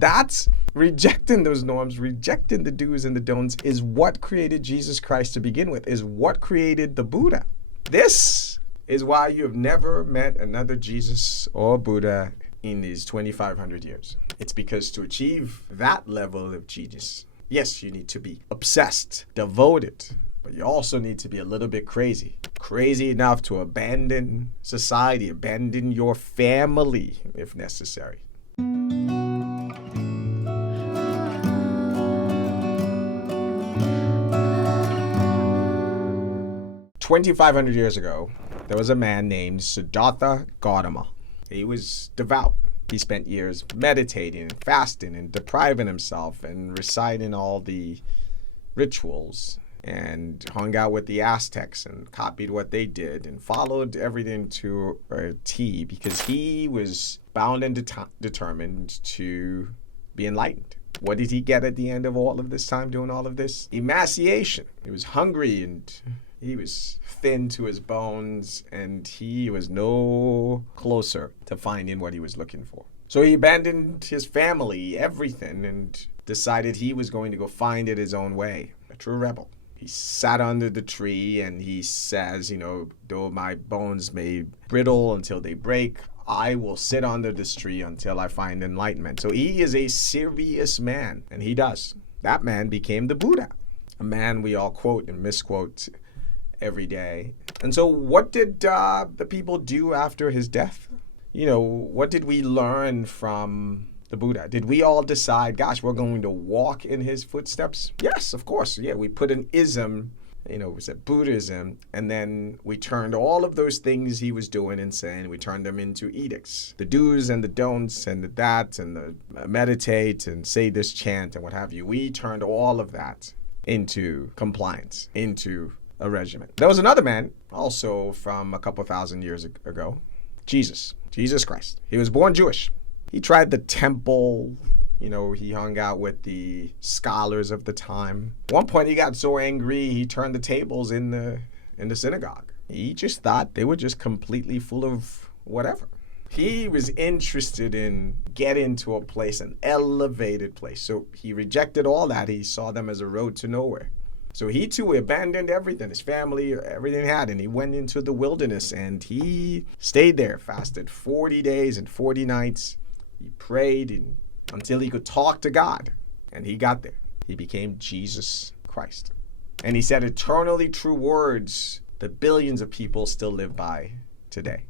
That's rejecting those norms, rejecting the do's and the don'ts is what created Jesus Christ to begin with, is what created the Buddha. This is why you have never met another Jesus or Buddha in these 2,500 years. It's because to achieve that level of genius, yes, you need to be obsessed, devoted, but you also need to be a little bit crazy. Crazy enough to abandon society, abandon your family if necessary. 2,500 years ago, there was a man named Siddhartha Gautama. He was devout. He spent years meditating and fasting and depriving himself and reciting all the rituals, and hung out with the Aztecs and copied what they did and followed everything to a T because he was bound and determined to be enlightened. What did he get at the end of all of this time doing all of this? Emaciation. He was hungry and he was thin to his bones, and he was no closer to finding what he was looking for. So he abandoned his family, everything, and decided he was going to go find it his own way. A true rebel. He sat under the tree and he says, though my bones may brittle until they break, I will sit under this tree until I find enlightenment. So he is a serious man, and he does. That man became the Buddha, a man we all quote and misquote every day. And so what did the people do after his death? What did we learn from the Buddha? Did we all decide, gosh, we're going to walk in his footsteps? Yes, of course. Yeah, we put an ism, we said Buddhism, and then we turned all of those things he was doing and saying, we turned them into edicts. The do's and the don'ts and the that and the meditate and say this chant and what have you. We turned all of that into compliance, into a regimen. There was another man, also from a couple thousand years ago, Jesus Christ. He was born Jewish. He tried the temple, he hung out with the scholars of the time. At one point he got so angry he turned the tables in the synagogue. He just thought they were just completely full of whatever. He was interested in getting to a place, an elevated place. So he rejected all that. He saw them as a road to nowhere. So he too abandoned everything, his family, everything he had, and he went into the wilderness and he stayed there, fasted 40 days and 40 nights. He prayed until he could talk to God, and he got there. He became Jesus Christ. And he said eternally true words that billions of people still live by today.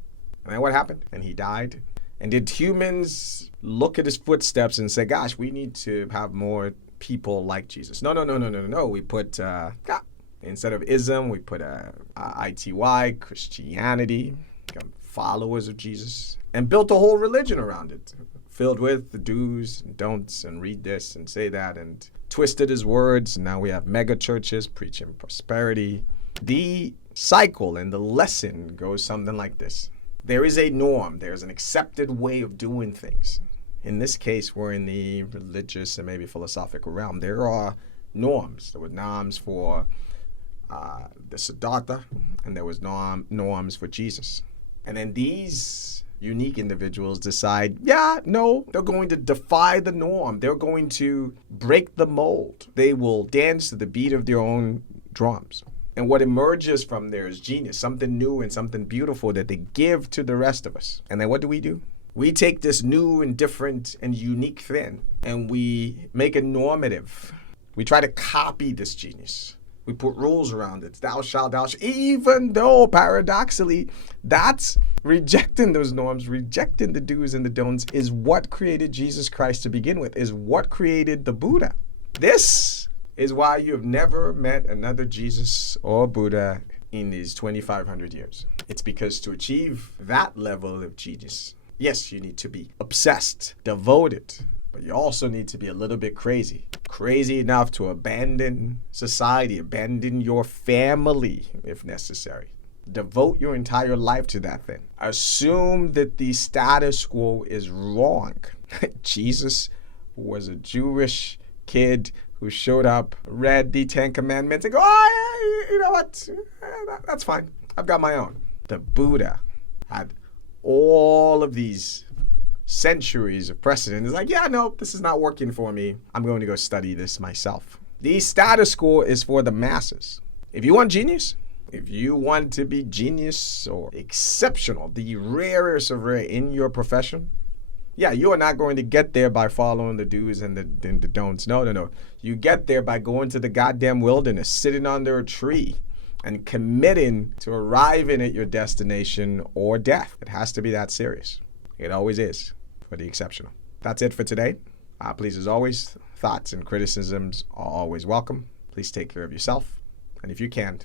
And then what happened? And he died. And did humans look at his footsteps and say, gosh, we need to have more people like Jesus? No. We put, instead of ism, we put ITY, Christianity, become followers of Jesus, and built a whole religion around it, filled with the do's and don'ts and read this and say that, and twisted his words. And now we have mega churches preaching prosperity. The cycle and the lesson goes something like this. There is a norm. There's an accepted way of doing things. In this case, we're in the religious and maybe philosophical realm. There are norms. There were norms for the Siddhartha, and there was norms for Jesus. And then these unique individuals decide, they're going to defy the norm. They're going to break the mold. They will dance to the beat of their own drums. And what emerges from there is genius, something new and something beautiful that they give to the rest of us. And then what do? We take this new and different and unique thing and we make it normative. We try to copy this genius. We put rules around it. Thou shalt, even though paradoxically, that's rejecting those norms, rejecting the do's and the don'ts is what created Jesus Christ to begin with, is what created the Buddha. This is why you have never met another Jesus or Buddha in these 2,500 years. It's because to achieve that level of genius, yes, you need to be obsessed, devoted, but you also need to be a little bit crazy. Crazy enough to abandon society, abandon your family if necessary. Devote your entire life to that thing. Assume that the status quo is wrong. Jesus was a Jewish kid who showed up, read the Ten Commandments, and go, you know what? That's fine. I've got my own. The Buddha had all of these centuries of precedent is like, yeah, no, this is not working for me. I'm going to go study this myself. The status quo is for the masses. If you want genius, if you want to be genius or exceptional, the rarest of rare in your profession, yeah, you are not going to get there by following the do's and the don'ts. No. You get there by going to the goddamn wilderness, sitting under a tree, and committing to arriving at your destination or death. It has to be that serious. It always is for the exceptional. That's it for today. Please, as always, thoughts and criticisms are always welcome. Please take care of yourself, and if you can,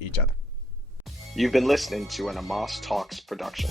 each other. You've been listening to an Amos Talks production.